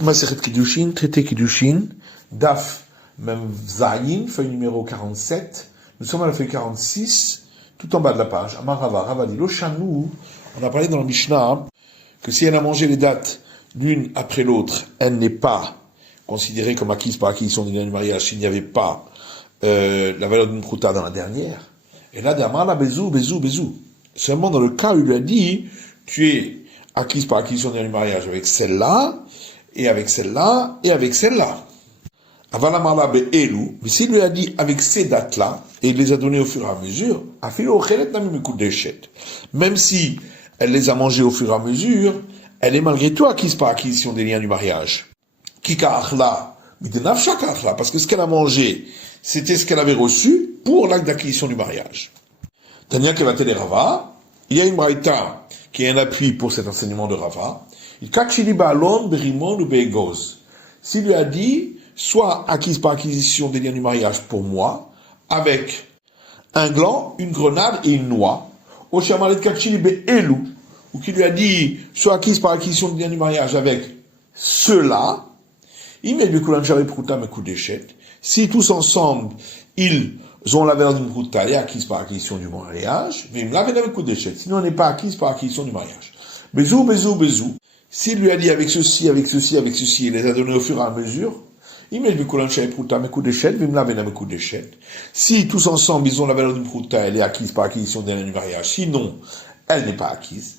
Maseret Kiddushin, traité Kiddushin, Daf Mem Zayin, feuille numéro 47. Nous sommes à la feuille 46, tout en bas de la page. Amar Rava, Rava dit, Lochanou, on a parlé dans le Mishnah que si elle a mangé les dates l'une après l'autre, elle n'est pas considérée comme acquise par acquisition du mariage s'il n'y avait pas la valeur d'une prouta dans la dernière. Et là, Amar la Bezou. Seulement dans le cas où il lui a dit, tu es acquise par acquisition du mariage avec celle-là, et avec celle-là, et avec celle-là. Avalamala be'elu, mais s'il lui a dit avec ces dates-là, et il les a données au fur et à mesure, même si elle les a mangées au fur et à mesure, elle est malgré tout acquise par acquisition des liens du mariage. Parce que ce qu'elle a mangé, c'était ce qu'elle avait reçu pour l'acte d'acquisition du mariage. Tania Kevatele Rava, il y a une braïta qui est un appui pour cet enseignement de Rava. S'il lui a dit, soit acquise par acquisition des liens du mariage pour moi, avec un gland, une grenade et une noix, ou qu'il lui a dit, soit acquise par acquisition des liens du mariage avec cela, si tous ensemble, ils ont la valeur d'une prouta et acquise par acquisition du mariage, sinon elle n'est pas acquise par acquisition du mariage. Bezou. S'il lui a dit avec ceci, il les a donnés au fur et à mesure, si tous ensemble ils ont la valeur d'une prouta, elle est acquise par acquisition d'un du mariage, sinon elle n'est pas acquise.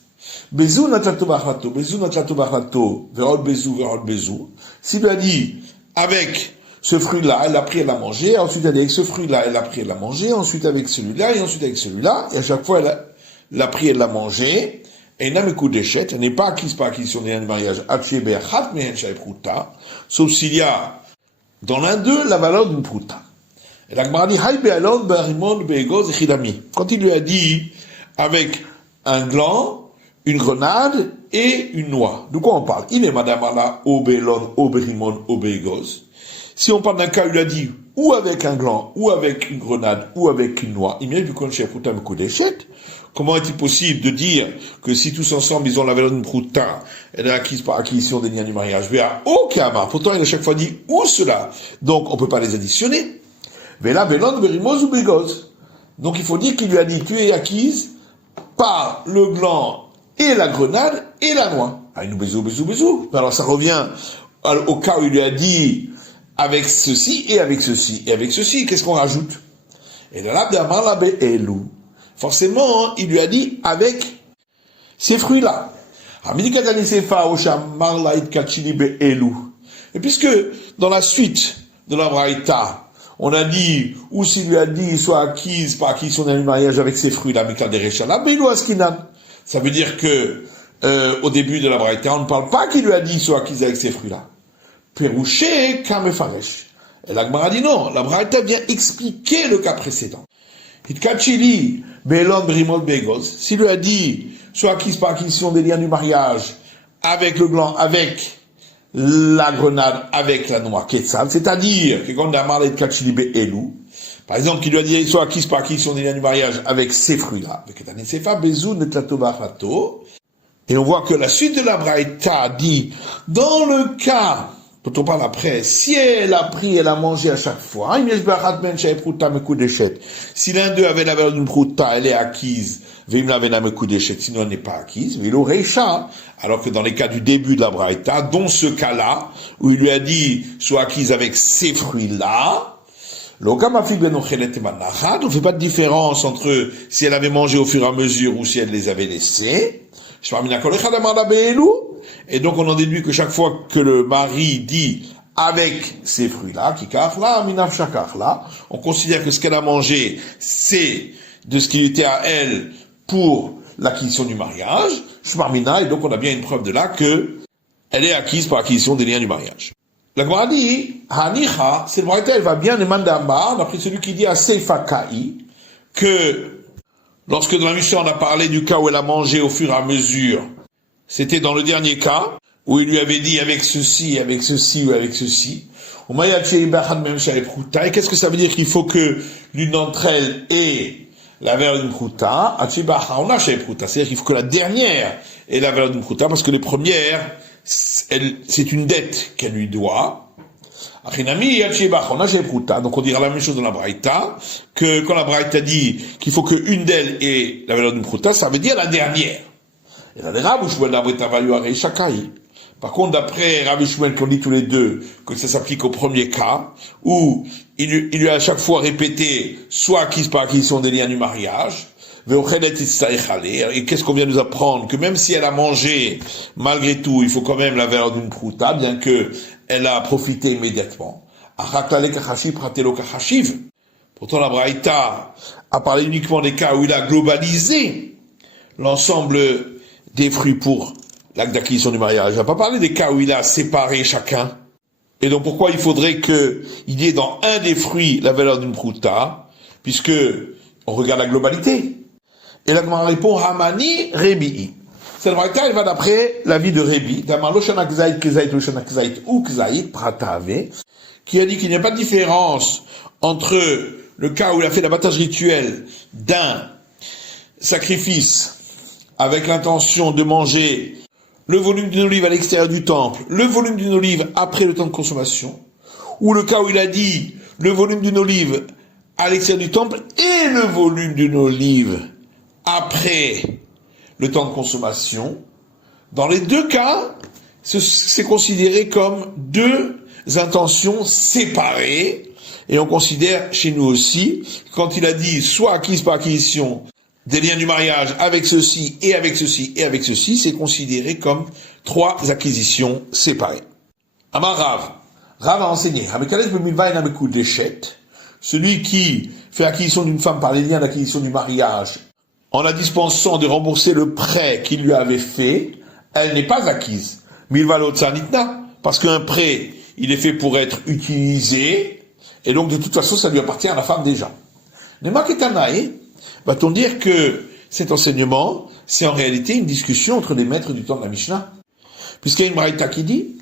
S'il lui a dit avec ce fruit-là, elle a pris, elle l'a mangé, ensuite elle a dit avec ce fruit-là, elle a pris, elle l'a mangé, ensuite avec celui-là, et ensuite avec celui-là, et à chaque fois elle l'a pris, elle l'a mangé, et elle n'est pas acquise par acquisition d'un du mariage, sauf s'il y a dans l'un d'eux la valeur d'une prouta. Et la Gemara dit, quand il lui a dit avec un gland, une grenade et une noix. De quoi on parle? Il est madame Allah, obelon, oberimon, obegoz. Si on parle d'un cas où il a dit ou avec un gland, ou avec une grenade, ou avec une noix, il m'a dit comment est-il possible de dire que si tous ensemble ils ont la valeur d'une prouta, elle est acquise par acquisition des liens du mariage? Pourtant il a chaque fois dit ou cela. Donc on ne peut pas les additionner. Donc il faut dire qu'il lui a dit tu es acquise par le gland et la grenade et la noix. Alors ça revient au cas où il lui a dit avec ceci et avec ceci et avec ceci. Qu'est-ce qu'on rajoute? Et là, forcément, il lui a dit avec ces fruits-là. Et puisque dans la suite de la braïta, on a dit, ou s'il lui a dit, soit acquise par acquisition d'un mariage avec ces fruits-là, ça veut dire que au début de la braïta, on ne parle pas qu'il lui a dit, soit acquise avec ces fruits-là. Perouché kamefaresh. Et la Gemara dit non, la braïta vient expliquer le cas précédent. Hitkachili belon brimol begos. S'il lui a dit, soit acquise par acquisition des liens du mariage, avec le gland, avec la grenade, avec la noix quetzal, c'est-à-dire que quand on a parlé de Kachili be'elu, par exemple, qu'il lui a dit, soit acquise par acquisition des liens du mariage, avec ces fruits-là, et on voit que la suite de la braïta dit, dans le cas dont on parle après, si elle a pris, elle a mangé à chaque fois, si l'un d'eux avait la valeur d'une prouta, elle est acquise, sinon elle n'est pas acquise, alors que dans les cas du début de la braïta, dont ce cas-là, où il lui a dit, soit acquise avec ces fruits-là, on ne fait pas de différence entre si elle avait mangé au fur et à mesure ou si elle les avait laissés. Et donc on en déduit que chaque fois que le mari dit avec ces fruits-là, on considère que ce qu'elle a mangé, c'est de ce qui était à elle pour l'acquisition du mariage, et donc on a bien une preuve de là que elle est acquise par acquisition des liens du mariage. La Gemara dit, Hanicha, cette braïta, elle va bien, le mandamar, d'après celui qui dit à Seifakai, que lorsque dans la Mishnah on a parlé du cas où elle a mangé au fur et à mesure, c'était dans le dernier cas, où il lui avait dit avec ceci, avec ceci ou avec ceci. Et qu'est-ce que ça veut dire qu'il faut que l'une d'entre elles ait la valeur d'une prouta? C'est-à-dire qu'il faut que la dernière ait la valeur d'une prouta, parce que les premières, c'est une dette qu'elle lui doit. Donc on dira la même chose dans la Braïta, que quand la Braïta dit qu'il faut qu'une d'elles ait la valeur d'une prouta, ça veut dire la dernière. Et là, les Rav Shmuel la Braïta va lui arrêter Shakai. Par contre, d'après Rav Shmuel, qu'on dit tous les deux, que ça s'applique au premier cas, où il lui a à chaque fois répété, soit acquise par acquisition des liens du mariage, et qu'est-ce qu'on vient nous apprendre? Que même si elle a mangé, malgré tout, il faut quand même la valeur d'une prouta, bien que elle a profité immédiatement. Pourtant, la Braïta a parlé uniquement des cas où il a globalisé l'ensemble des fruits pour l'acte d'acquisition du mariage. Il n'a pas parlé des cas où il a séparé chacun. Et donc, pourquoi il faudrait qu'il y ait dans un des fruits la valeur d'une prouta, puisque on regarde la globalité. Et là, on répond, Hamani Rebi'i. Cette braïta, elle va d'après l'avis de Rebi, qui a dit qu'il n'y a pas de différence entre le cas où il a fait l'abattage rituel d'un sacrifice avec l'intention de manger le volume d'une olive à l'extérieur du temple, le volume d'une olive après le temps de consommation, ou le cas où il a dit le volume d'une olive à l'extérieur du temple et le volume d'une olive après le temps de consommation. Dans les deux cas, c'est considéré comme deux intentions séparées, et on considère chez nous aussi, quand il a dit soit acquise par acquisition des liens du mariage avec ceci et avec ceci et avec ceci, c'est considéré comme trois acquisitions séparées. Amar Rav a enseigné, celui qui fait acquisition d'une femme par les liens d'acquisition du mariage, en la dispensant de rembourser le prêt qu'il lui avait fait, elle n'est pas acquise. Parce qu'un prêt, il est fait pour être utilisé, et donc de toute façon, ça lui appartient à la femme déjà. Va-t-on dire que cet enseignement, c'est en réalité une discussion entre les maîtres du temps de la Mishnah? Puisqu'il y a une braïta qui dit,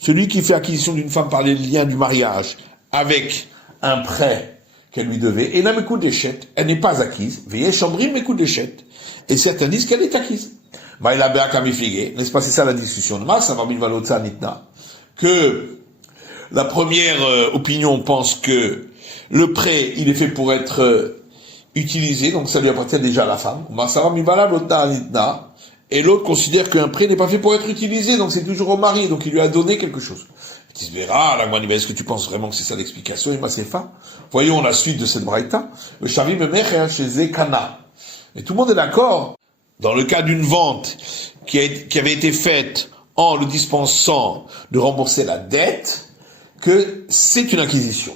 celui qui fait acquisition d'une femme par les liens du mariage avec un prêt qu'elle lui devait, et là, mes coups d'échette, elle n'est pas acquise, veillez chambrim mes coups d'échette, et certains disent qu'elle est acquise. N'est-ce pas, c'est ça la discussion de Mars, que la première opinion pense que le prêt, il est fait pour être utilisé, donc ça lui appartient déjà à la femme. Et l'autre considère qu'un prêt n'est pas fait pour être utilisé, donc c'est toujours au mari, donc il lui a donné quelque chose. Il se verra, est-ce que tu penses vraiment que c'est ça l'explication? Et Masefa. Voyons la suite de cette braïta. Le Shavi Memecher chez Zekana. Et tout le monde est d'accord, dans le cas d'une vente qui avait été faite en le dispensant de rembourser la dette, que c'est une acquisition.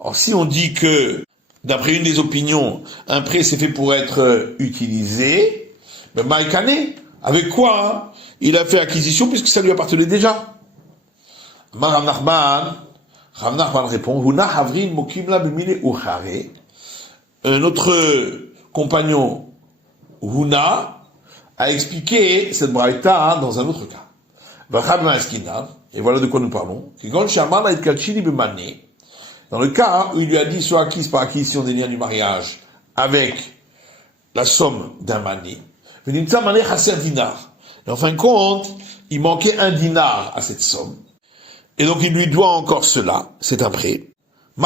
Or, si on dit que, d'après une des opinions, un prêt c'est fait pour être utilisé, ben Maïkane, avec quoi il a fait acquisition puisque ça lui appartenait déjà? Rav Nachman répond, un autre compagnon, Huna, a expliqué cette braïta dans un autre cas. Et voilà de quoi nous parlons. Dans le cas où il lui a dit soit acquise par acquisition des liens du mariage avec la somme d'un mané, et en fin de compte, il manquait un dinar à cette somme. Et donc il lui doit encore cela, c'est un prêt. Il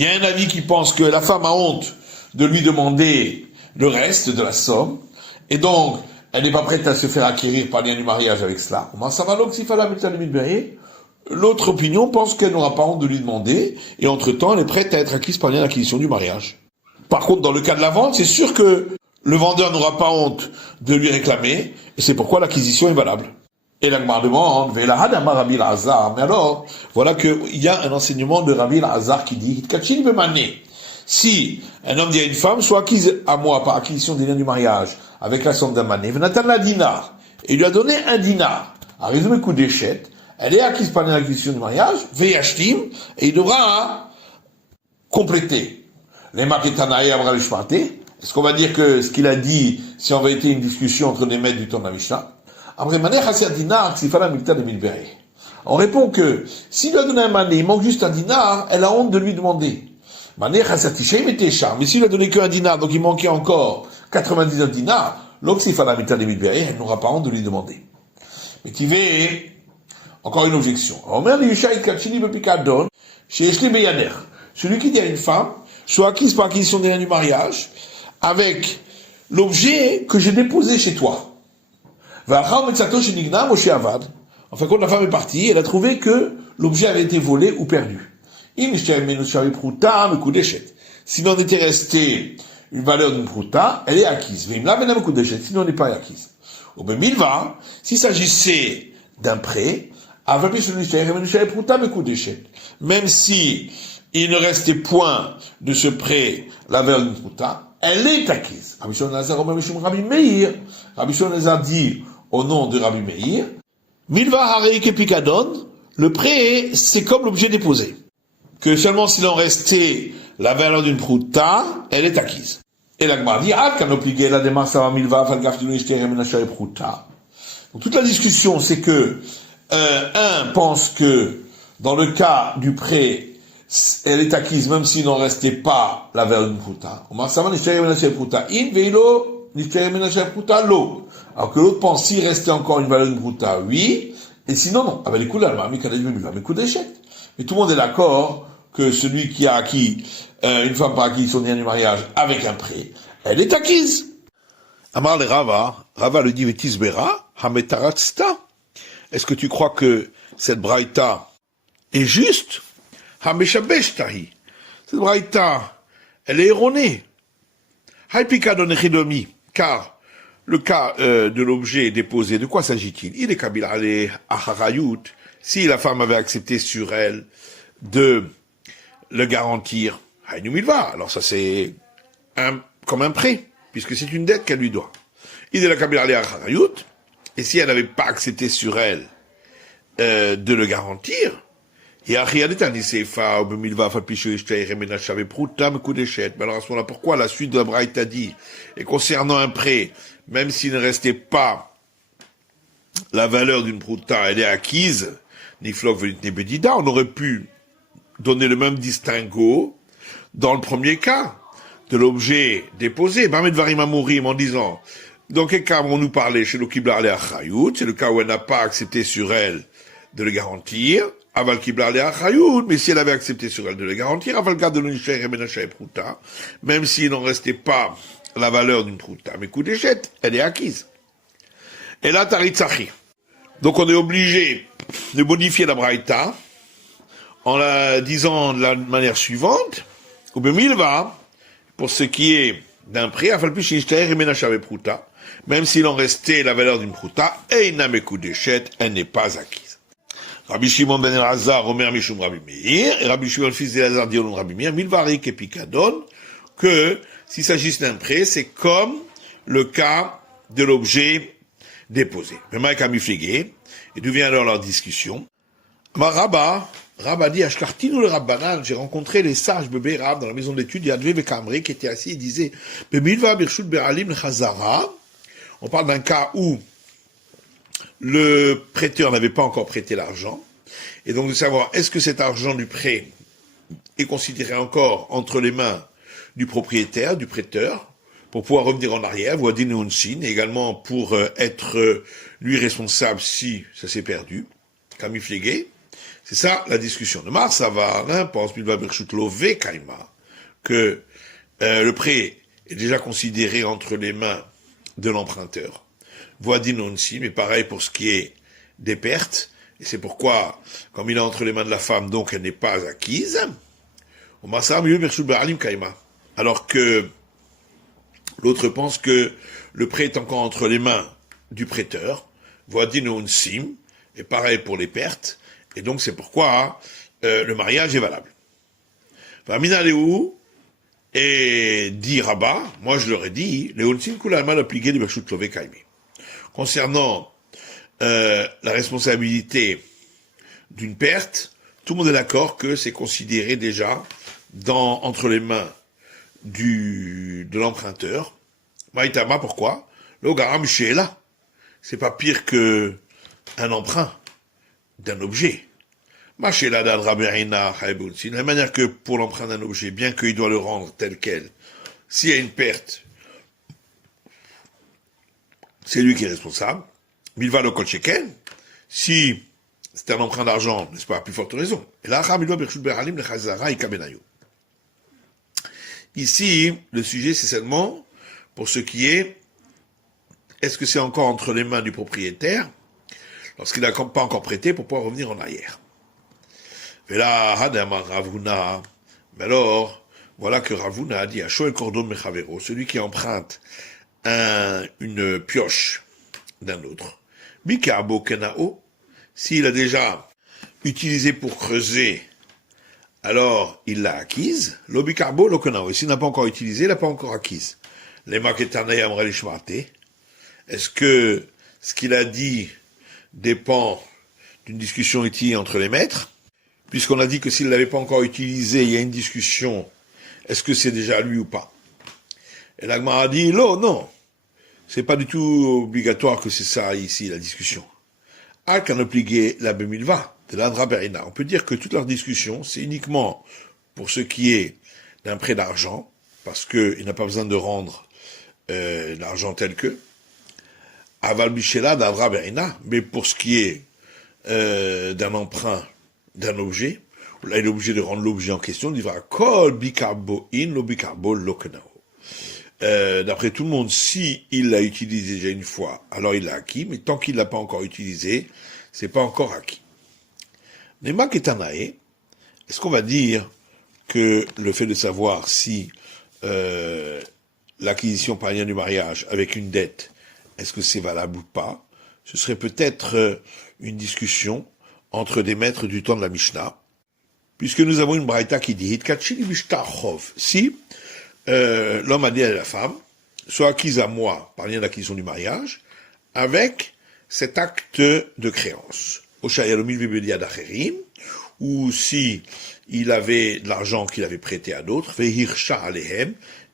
y a un avis qui pense que la femme a honte de lui demander le reste de la somme, et donc elle n'est pas prête à se faire acquérir par lien du mariage avec cela. L'autre opinion pense qu'elle n'aura pas honte de lui demander, et entre-temps elle est prête à être acquise par lien d'acquisition du mariage. Par contre, dans le cas de la vente, c'est sûr que le vendeur n'aura pas honte de lui réclamer, et c'est pourquoi l'acquisition est valable. Et l'Agmar demande, mais alors, voilà qu'il y a un enseignement de Rabbi Lazar qui dit, si un homme dit à une femme, soit acquise à moi par acquisition des liens du mariage, avec la somme d'un mané, Venatan la dinar, et il lui a donné un dinar, à raison de coup d'échette, elle est acquise par l'acquisition du mariage, Veyashtim, et il devra compléter. Les Maketanaï Amral Shmate, est-ce qu'on va dire que ce qu'il a dit, si on va été une discussion entre les maîtres du temps de la Mishnah, on répond que s'il lui a donné un mané, il manque juste un dinar, elle a honte de lui demander. Mais s'il a donné qu'un dinar, donc il manquait encore 99 dinars, elle n'aura pas honte de lui demander. Mais qui veut encore une objection. Celui qui dit à une femme, soit acquise par acquisition des liens du mariage, avec l'objet que j'ai déposé chez toi. En fin de compte, la femme est partie, elle a trouvé que l'objet avait été volé ou perdu. Sinon, on était resté une valeur d'une prouta, elle est acquise. Sinon, on n'est pas acquise. S'il s'agissait d'un prêt, même si il ne restait point de ce prêt la valeur d'une prouta, elle est acquise. Rabbi Shimon Elazar dit au nom de Rabbi Meir, Milva Harei Kepikadon, le prêt, c'est comme l'objet déposé. Que seulement s'il en restait la valeur d'une prouta, elle est acquise. Et la Gemara dit, donc toute la discussion, c'est que un pense que dans le cas du prêt, elle est acquise même s'il n'en restait pas la valeur d'une prouta. Alors que l'autre pense s'il restait encore une valeur d'une prouta, oui, et sinon non. Mais tout le monde est d'accord que celui qui a acquis une femme par acquisition du mariage avec un prêt, elle est acquise. Amar le Rava le dit Vetisbera, Hametaratsta. Est-ce que tu crois que cette braïta est juste? Hameshabeshtahi. Cette braïta, elle est erronée. Haipikadon echidomi. Car le cas de l'objet déposé, de quoi s'agit-il? Il est kabila ale acharayut. Si la femme avait accepté sur elle de le garantir, Hainu milva. Alors ça c'est comme un prêt, puisque c'est une dette qu'elle lui doit. Il est la kabila ale acharayut. Et si elle n'avait pas accepté sur elle de le garantir, mais alors à ce moment-là, pourquoi la suite de la Braïta dit, et concernant un prêt, même s'il ne restait pas la valeur d'une prouta, elle est acquise, on aurait pu donner le même distinguo dans le premier cas de l'objet déposé, en disant, dans quel cas on nous parlait chez l'Okibla ale achayut, c'est le cas où elle n'a pas accepté sur elle de le garantir, aval kibla ale achayut, mais si elle avait accepté sur elle de le garantir, aval gad de l'unisher et menachay prouta, même s'il n'en restait pas la valeur d'une prouta, mais coup d'échette, elle est acquise. Et là, taritzachi. Donc on est obligé de modifier la braïta en la disant de la manière suivante, ou bemilva, pour ce qui est d'un prêt, aval plus shishter et menachay prouta, même s'il en restait la valeur d'une prouta, et n'a mes coups d'échette, elle n'est pas acquise. Rabbi Shimon ben Elazar, Omer Mishum Rabbi Meir, et Rabbi Shimon, fils d'Elazar, dit au nom de Rabbi Meir, Milvarik et Pikadon, que s'il s'agisse d'un prêt, c'est comme le cas de l'objet déposé. Mais Mike a miflégué, et d'où vient alors leur discussion? Ma Rabba dit, Ashkartinu le Rabbanan, j'ai rencontré les sages bébés Rab dans la maison d'études, Yadvé Vekamri, qui était assis et disait, Bemilva Birshut Beralim Chazara. On parle d'un cas où le prêteur n'avait pas encore prêté l'argent, et donc de savoir est-ce que cet argent du prêt est considéré encore entre les mains du propriétaire, du prêteur, pour pouvoir revenir en arrière, voire et également pour être lui responsable si ça s'est perdu, kamiflégué. C'est ça la discussion. De Mars, ça va, pense que le prêt est déjà considéré entre les mains de l'emprunteur. Voidinonsi, mais pareil pour ce qui est des pertes, et c'est pourquoi, comme il est entre les mains de la femme, donc elle n'est pas acquise, alors que l'autre pense que le prêt est encore entre les mains du prêteur, voidinonsim, et pareil pour les pertes, et donc c'est pourquoi le mariage est valable. Et dit Rabat, moi je leur ai dit, concernant la responsabilité d'une perte, tout le monde est d'accord que c'est considéré déjà entre les mains de l'emprunteur. Maïtama, pourquoi? Le garam là, c'est pas pire que un emprunt d'un objet. De la manière que pour l'emprunt d'un objet, bien qu'il doit le rendre tel quel, s'il y a une perte, c'est lui qui est responsable. Milva le kolcheken, si c'est un emprunt d'argent, n'est-ce pas, à plus forte raison. Et là, ici, le sujet, c'est seulement pour ce qui est-ce que c'est encore entre les mains du propriétaire, lorsqu'il n'a pas encore prêté, pour pouvoir revenir en arrière. Et là, Ravuna, mais alors, voilà que Ravuna a dit à Shoel Cordon Mechavero, celui qui emprunte une pioche d'un autre, Bikabo Kenao, s'il a déjà utilisé pour creuser, alors il l'a acquise, l'Obikarbo Lokenao, et s'il n'a pas encore utilisé, il n'a pas encore acquise. Les Maketanaï Amre Lishmarte, est-ce que ce qu'il a dit dépend d'une discussion ici entre les maîtres? Puisqu'on a dit que s'il ne l'avait pas encore utilisé, il y a une discussion, est-ce que c'est déjà à lui ou pas? Et l'Agmara a dit, non, c'est pas du tout obligatoire que c'est ça ici, la discussion. Al-Kan obligé la Bemilva, de l'Andra Berina. On peut dire que toute leur discussion, c'est uniquement pour ce qui est d'un prêt d'argent, parce qu'il n'a pas besoin de rendre l'argent tel que. Aval Bichela d'Andra Berina, mais pour ce qui est d'un emprunt d'un objet, là il est obligé de rendre l'objet en question, il va kol bikarbo in lo bikarbo lokenao. D'après tout le monde, si il l'a utilisé déjà une fois, alors il l'a acquis, mais tant qu'il l'a pas encore utilisé, c'est pas encore acquis. Nema ketanae, est-ce qu'on va dire que le fait de savoir si l'acquisition par lien du mariage avec une dette, est-ce que c'est valable ou pas, ce serait peut-être une discussion entre des maîtres du temps de la Mishnah, puisque nous avons une braïta qui dit si l'homme a dit à la femme, soit acquise à moi par lien d'acquisition du mariage, avec cet acte de créance. Ou si il avait de l'argent qu'il avait prêté à d'autres,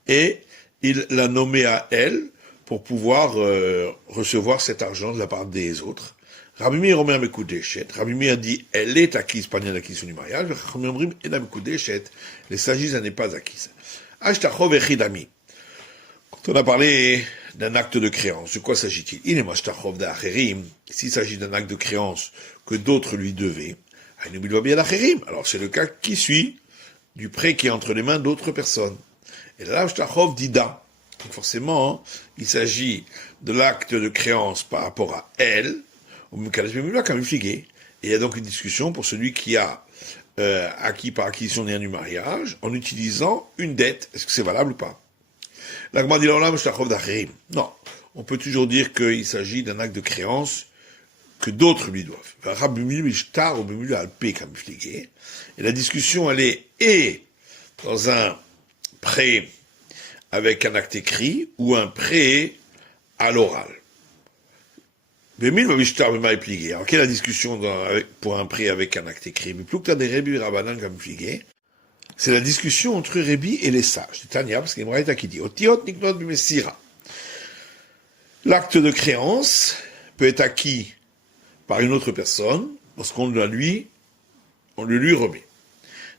et il l'a nommé à elle pour pouvoir recevoir cet argent de la part des autres. Rabbi Meir Omer Mekudeshet. Rabbi Meir dit, elle est acquise par lien d'acquisition du mariage. Rabbi Meir dit, elle Mekudeshet. Les sages, elle n'est pas acquise. Ashtachov echidami. Quand on a parlé d'un acte de créance, de quoi s'agit-il? Il est mashtachov d'Acherim. S'il s'agit d'un acte de créance que d'autres lui devaient, alors c'est le cas qui suit du prêt qui est entre les mains d'autres personnes. Et là, ashtachov dida. Donc forcément, il s'agit de l'acte de créance par rapport à elle, et il y a donc une discussion pour celui qui a acquis par acquisition lien du mariage en utilisant une dette. Est-ce que c'est valable ou pas? Non, on peut toujours dire qu'il s'agit d'un acte de créance que d'autres lui doivent. Et la discussion, elle est dans un prêt avec un acte écrit ou un prêt à l'oral. Alors, quelle est la discussion pour un prêt avec un acte écrit? C'est la discussion entre Rébi et les sages. C'est Tania, parce qu'il y a une braïta qui dit l'acte de créance peut être acquis par une autre personne lorsqu'on le lui remet.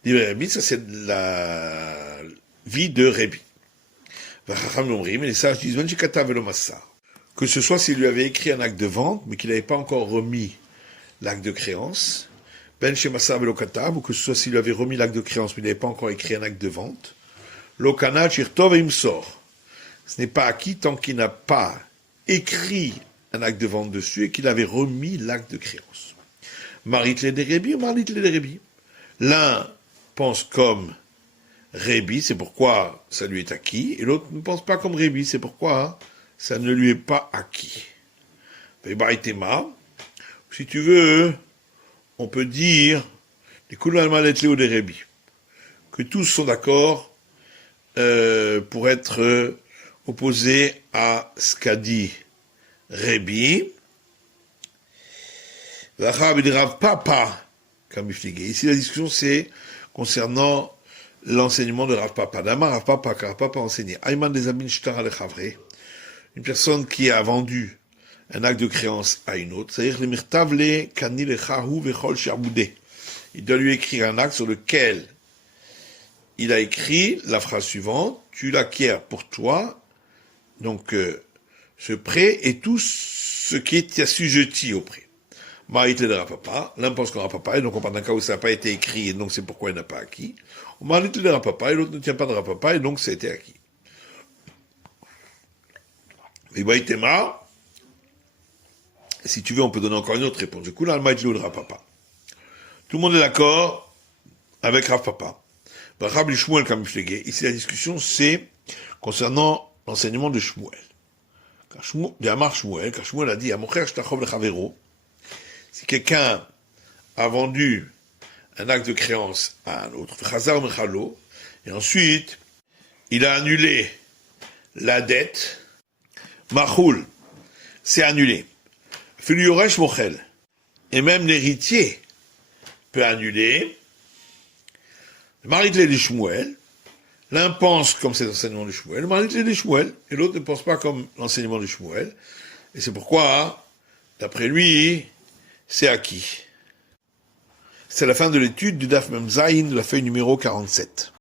Rébi, ça c'est la vie de Rébi. Mais les sages disent que ce soit s'il lui avait écrit un acte de vente, mais qu'il n'avait pas encore remis l'acte de créance, ben chez Massa Velokatab, ou que ce soit s'il lui avait remis l'acte de créance, mais il n'avait pas encore écrit un acte de vente, Lokana Chirtov et Imsor. Ce n'est pas acquis tant qu'il n'a pas écrit un acte de vente dessus et qu'il avait remis l'acte de créance. Marit le Rébi ou Marit le Rébi. L'un pense comme Rébi, c'est pourquoi ça lui est acquis, et l'autre ne pense pas comme Rébi, c'est pourquoi ça ne lui est pas acquis. Si tu veux, on peut dire que tous sont d'accord pour être opposés à ce qu'a dit Rébi. Ici, la discussion, c'est concernant l'enseignement de Rav Papa. Dama Rav Papa, car Rav Papa a enseigné. Ayman des Abin Shtar al-Chavre. Une personne qui a vendu un acte de créance à une autre, c'est-à-dire les mirtavle kanil chahu vechol sharboudé. il doit lui écrire un acte sur lequel il a écrit la phrase suivante, tu l'acquiers pour toi, donc ce prêt et tout ce qui est assujetti au prêt. Marit le papa, l'un pense qu'on n'a pas et donc on parle d'un cas où ça n'a pas été écrit et donc c'est pourquoi il n'a pas acquis. Marit le papa et l'autre ne tient pas de papa et donc ça a été acquis. Et Baïtema, si tu veux, on peut donner encore une autre réponse. Du coup, là, Marit le papa. Tout le monde est d'accord avec Rav Papa. Rabbi Shmuel Kamiflege. Ici, la discussion, c'est concernant l'enseignement de Shmuel. Shmuel a dit, si quelqu'un a vendu un acte de créance à un autre, et ensuite, il a annulé la dette, Machoul, c'est annulé. Et même l'héritier peut annuler. Marit le Shmuel, l'un pense comme c'est l'enseignement de Shmuel, Marit le Shmuel, et l'autre ne pense pas comme l'enseignement de Shmuel. Et c'est pourquoi, d'après lui, c'est acquis. C'est la fin de l'étude du Daf Mem Zayin de la feuille numéro 47.